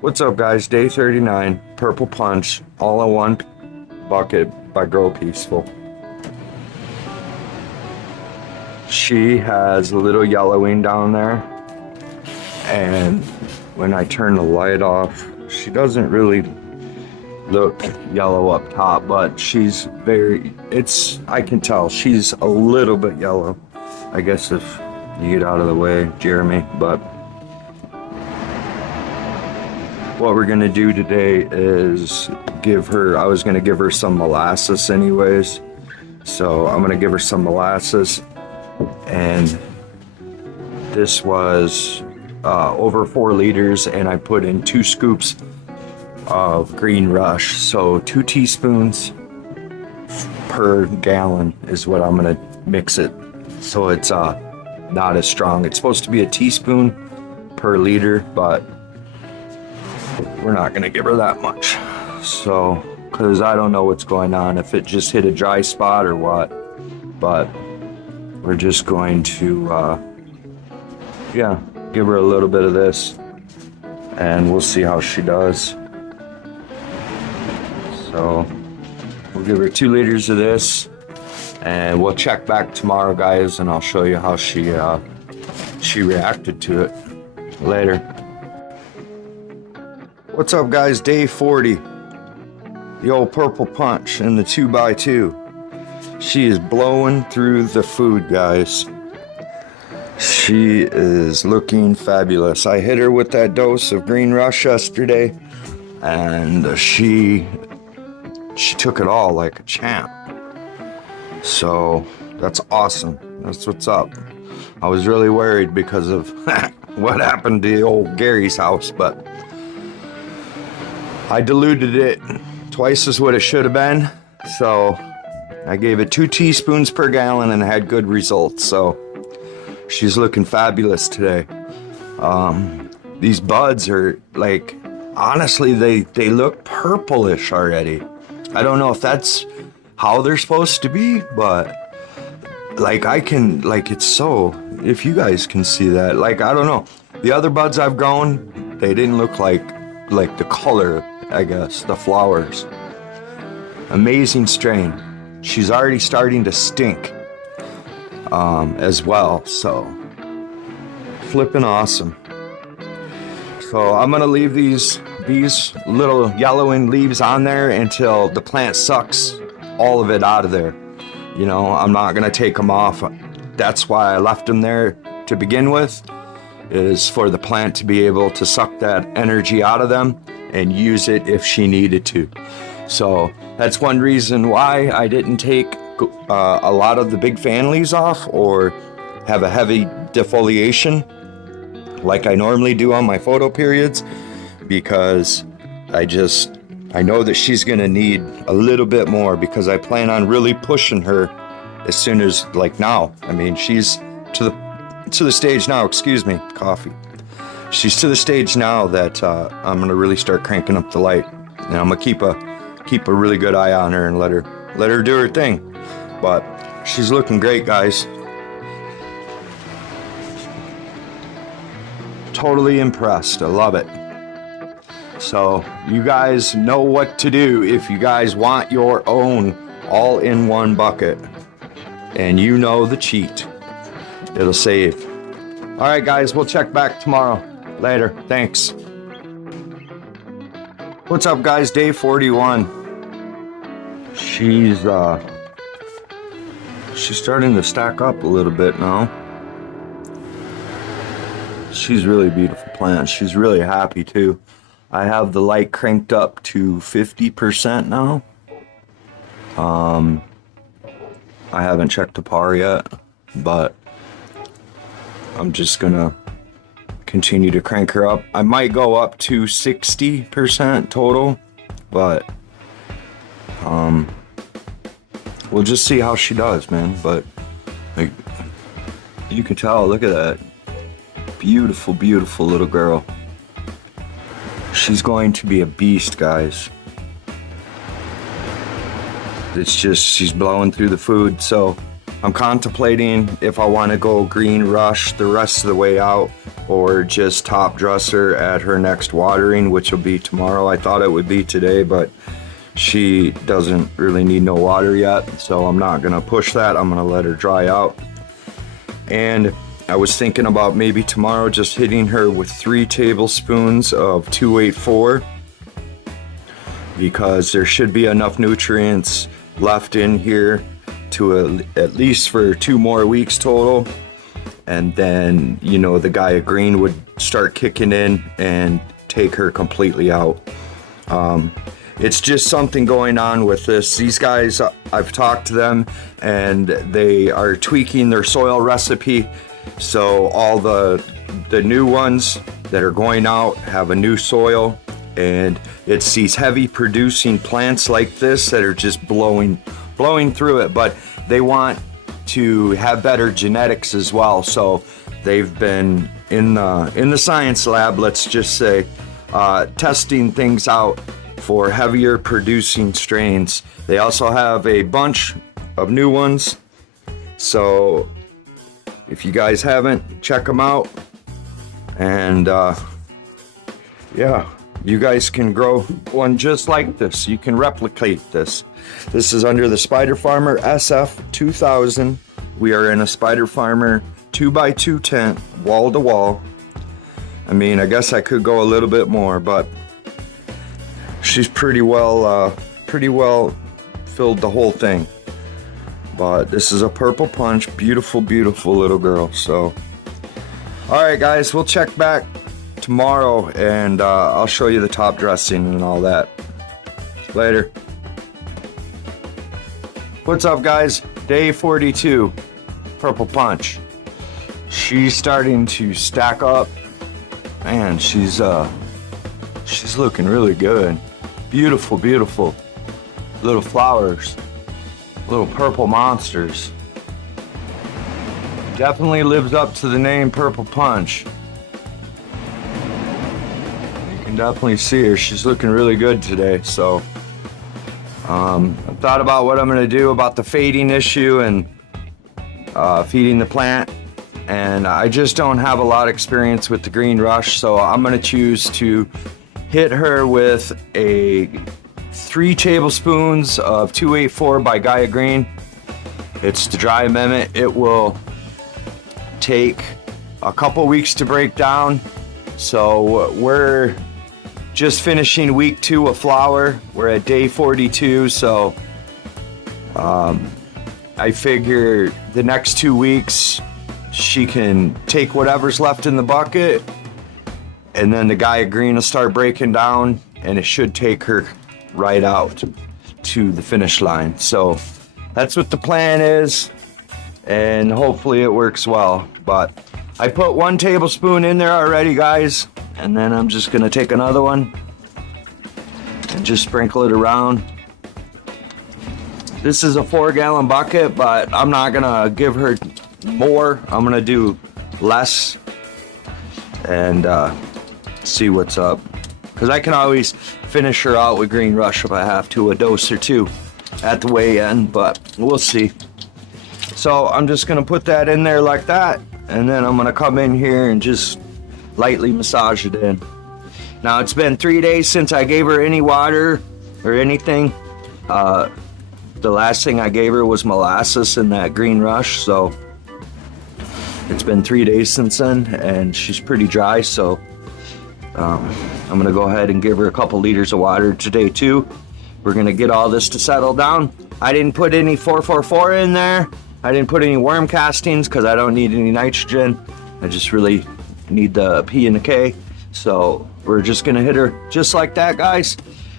What's up, guys? Day 39, Purple Punch, all in one bucket by Grow Peaceful. She has a little yellowing down there, and when I turn the light off, she doesn't really look yellow up top, but I can tell she's a little bit yellow. I guess if you get out of the way, Jeremy, but what we're gonna do today is I was gonna give her some molasses anyways. So I'm gonna give her some molasses, and this was over 4 liters, and I put in 2 scoops of Green Rush. So 2 teaspoons per gallon is what I'm gonna mix it. So it's not as strong. It's supposed to be a teaspoon per liter, but we're not gonna give her that much. So, cause I don't know what's going on, if it just hit a dry spot or what, but we're just going to, give her a little bit of this and we'll see how she does. So we'll give her 2 liters of this and we'll check back tomorrow, guys, and I'll show you how she reacted to it later. What's up, guys? Day 40. The old Purple Punch in the 2x2. She is blowing through the food, guys. She is looking fabulous. I hit her with that dose of Green Rush yesterday, and she took it all like a champ. So that's awesome. That's what's up. I was really worried because of what happened to the old Gary's house, but I diluted it twice as what it should have been. So I gave it 2 teaspoons per gallon and had good results. So she's looking fabulous today. These buds are like, honestly, they look purplish already. I don't know if that's how they're supposed to be, but like if you guys can see that, like, I don't know. The other buds I've grown, they didn't look like the color, I guess, the flowers. Amazing strain. She's already starting to stink as well, so flipping awesome. So I'm gonna leave these little yellowing leaves on there until the plant sucks all of it out of there. You know, I'm not gonna take them off. That's why I left them there to begin with, is for the plant to be able to suck that energy out of them and use it if she needed to. So that's one reason why I didn't take a lot of the big fan leaves off or have a heavy defoliation like I normally do on my photo periods, because I know that she's gonna need a little bit more, because I plan on really pushing her as soon as, like, now. I mean, she's to the stage now, excuse me, coffee. She's to the stage now that I'm gonna really start cranking up the light, and I'm gonna keep a really good eye on her and let her do her thing. But she's looking great, guys. Totally impressed. I love it. So you guys know what to do if you guys want your own all-in-one bucket, and you know the cheat. It'll save. All right, guys, we'll check back tomorrow. Later. Thanks. What's up, guys? Day 41. She's starting to stack up a little bit now. She's really beautiful plant. She's really happy too. I have the light cranked up to 50% now. I haven't checked the par yet, but I'm just gonna continue to crank her up. I might go up to 60% total, but we'll just see how she does, man. But like, you can tell, look at that. Beautiful, beautiful little girl. She's going to be a beast, guys. It's just, she's blowing through the food. So I'm contemplating if I want to go Green Rush the rest of the way out or just top dresser at her next watering, which will be tomorrow. I thought it would be today, but she doesn't really need no water yet, so I'm not gonna push that. I'm gonna let her dry out. And I was thinking about maybe tomorrow just hitting her with 3 tablespoons of 284, because there should be enough nutrients left in here to at least for 2 more weeks total. And then, you know, the Gaia Green would start kicking in and take her completely out. It's just something going on with this. These guys, I've talked to them and they are tweaking their soil recipe. So all the new ones that are going out have a new soil, and it's these heavy producing plants like this that are just blowing through it. But they want to have better genetics as well. So they've been in the science lab, let's just say, testing things out for heavier producing strains. They also have a bunch of new ones. So if you guys haven't, check them out. And yeah, you guys can grow one just like this. You can replicate this. This is under the Spider Farmer SF2000. We are in a Spider Farmer 2x2 tent, wall to wall. I mean, I guess I could go a little bit more, but she's pretty well filled the whole thing. But this is a Purple Punch, beautiful, beautiful little girl. So, all right, guys, we'll check back tomorrow, and I'll show you the top dressing and all that. Later. What's up, guys? Day 42, Purple Punch. She's starting to stack up, and she's looking really good. Beautiful, beautiful little flowers, little purple monsters. Definitely lives up to the name Purple Punch. You can definitely see her. She's looking really good today. So I've thought about what I'm going to do about the fading issue and feeding the plant. And I just don't have a lot of experience with the Green Rush, so I'm going to choose to hit her with a 3 tablespoons of 284 by Gaia Green. It's the dry amendment. It will take a couple weeks to break down. So we're just finishing week 2 of flower. We're at day 42. So I figure the next 2 weeks she can take whatever's left in the bucket, and then the Gaia Green will start breaking down, and it should take her right out to the finish line. So that's what the plan is, and hopefully it works well. But I put 1 tablespoon in there already, guys, and then I'm just gonna take another one and just sprinkle it around. This is a 4-gallon bucket, but I'm not gonna give her more. I'm gonna do less and see what's up, because I can always finish her out with Green Rush if I have to, a dose or 2 at the weigh-in, but we'll see. So I'm just gonna put that in there like that, and then I'm gonna come in here and just lightly massage it in. Now it's been 3 days since I gave her any water or anything. The last thing I gave her was molasses in that Green Rush, so it's been 3 days since then, and she's pretty dry, so I'm gonna go ahead and give her a couple liters of water today too. We're gonna get all this to settle down. I didn't put any 444 in there. I didn't put any worm castings because I don't need any nitrogen. I just really need the P and the K. So we're just gonna hit her just like that, guys.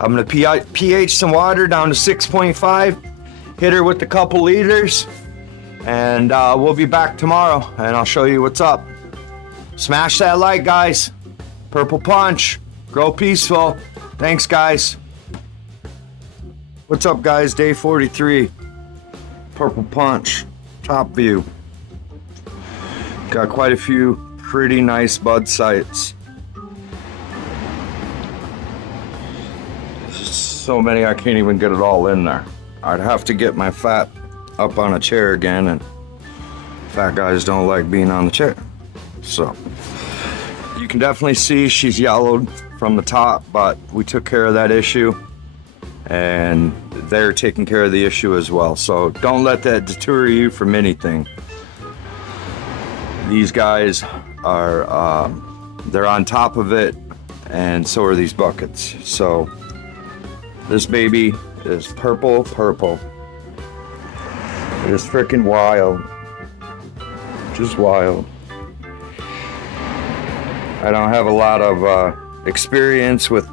I'm gonna pH some water down to 6.5, hit her with a couple liters, and we'll be back tomorrow, and I'll show you what's up. Smash that like, guys. Purple Punch, grow peaceful. Thanks, guys. What's up, guys? Day 43, Purple Punch, top view. Got quite a few pretty nice bud sites. So many I can't even get it all in there. I'd have to get my fat up on a chair again, and fat guys don't like being on the chair. So you can definitely see she's yellowed from the top, but we took care of that issue, and they're taking care of the issue as well. So don't let that deter you from anything. These guys are they're on top of it, and so are these buckets. So this baby is purple. It is freaking wild. Just wild. I don't have a lot of experience with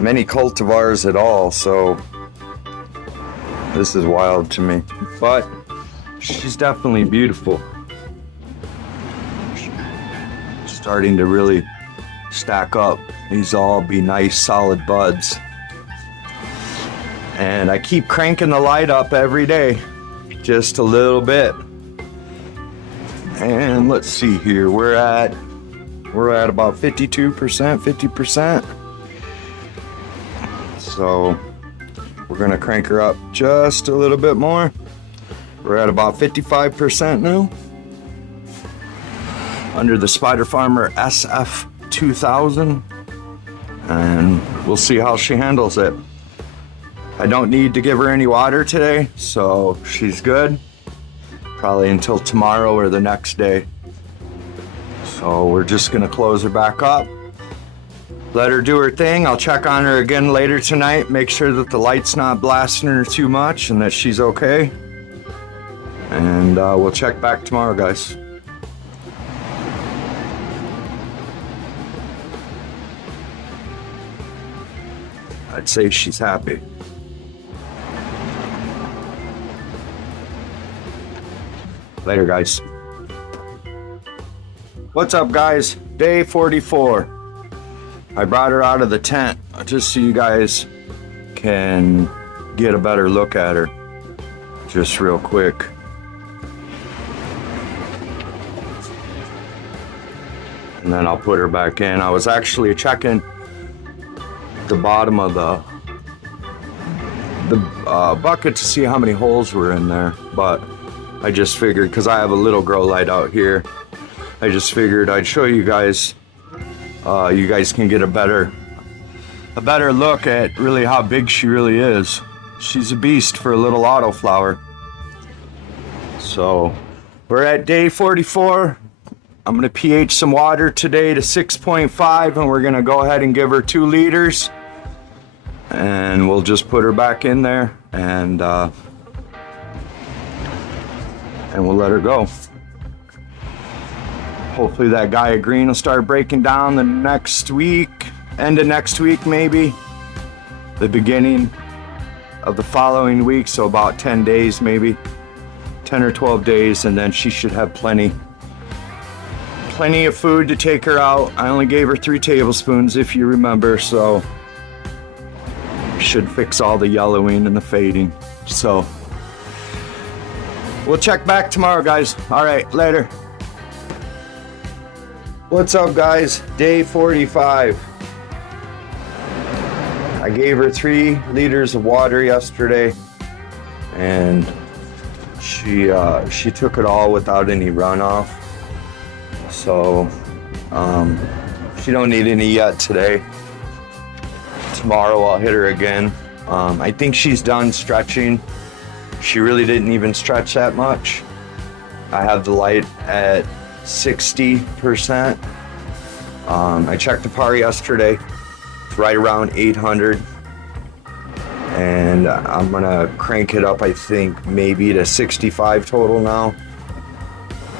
many cultivars at all, so this is wild to me. But she's definitely beautiful. Starting to really stack up. These all be nice solid buds. And I keep cranking the light up every day, just a little bit. And let's see here, we're at about 52%, 50%. So we're gonna crank her up just a little bit more. We're at about 55% now. Under the Spider Farmer SF2000, and we'll see how she handles it. I don't need to give her any water today, so she's good. Probably until tomorrow or the next day. So we're just gonna close her back up, let her do her thing. I'll check on her again later tonight, make sure that the light's not blasting her too much and that she's okay. And we'll check back tomorrow, guys. I'd say she's happy. Later, guys. What's up, guys? Day 44. I brought her out of the tent just so you guys can get a better look at her. Just real quick. And then I'll put her back in. I was actually checking the bottom of the bucket to see how many holes were in there, but I just figured, because I have a little grow light out here, I just figured I'd show you guys. You guys can get a better look at really how big she really is. She's a beast for a little autoflower. So we're at day 44. I'm gonna pH some water today to 6.5, and we're gonna go ahead and give her 2 liters, and we'll just put her back in there, and we'll let her go. Hopefully that Gaia Green will start breaking down the next week, end of next week maybe, the beginning of the following week, so about 10 days maybe, 10 or 12 days, and then she should have plenty of food to take her out. I only gave her 3 tablespoons if you remember, so should fix all the yellowing and the fading. So we'll check back tomorrow, guys. All right, later. What's up, guys? Day 45. I gave her 3 liters of water yesterday, and she took it all without any runoff. So she don't need any yet today. Tomorrow I'll hit her again. I think she's done stretching. She really didn't even stretch that much. I have the light at 60%. I checked the PAR yesterday. It's right around 800. And I'm gonna crank it up, I think, maybe to 65 total now.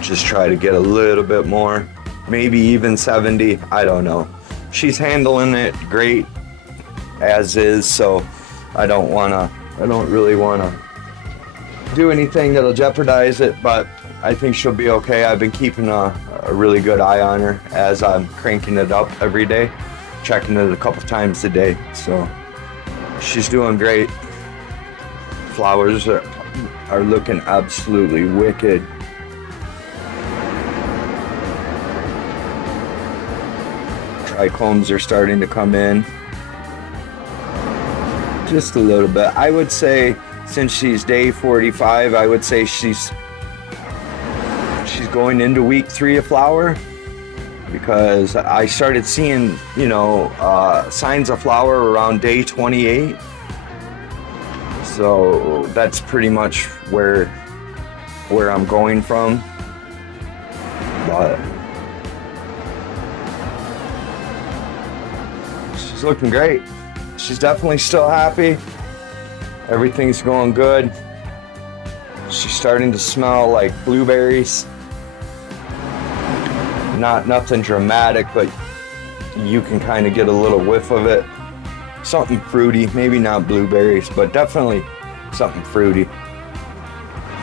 Just try to get a little bit more. Maybe even 70, I don't know. She's handling it great as is, so I don't really wanna do anything that'll jeopardize it, but I think she'll be okay. I've been keeping a really good eye on her as I'm cranking it up every day, checking it a couple times a day, so she's doing great. Flowers are looking absolutely wicked. Trichomes are starting to come in. Just a little bit. I would say since she's day 45, I would say she's going into week 3 of flower, because I started seeing, signs of flower around day 28. So that's pretty much where I'm going from. But she's looking great. She's definitely still happy. Everything's going good. She's starting to smell like blueberries. Nothing dramatic, but you can kind of get a little whiff of it. Something fruity, maybe not blueberries, but definitely something fruity.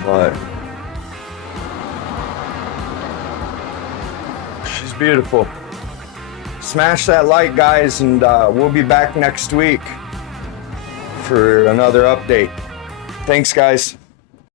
But she's beautiful. Smash that like, guys, and we'll be back next week for another update. Thanks, guys.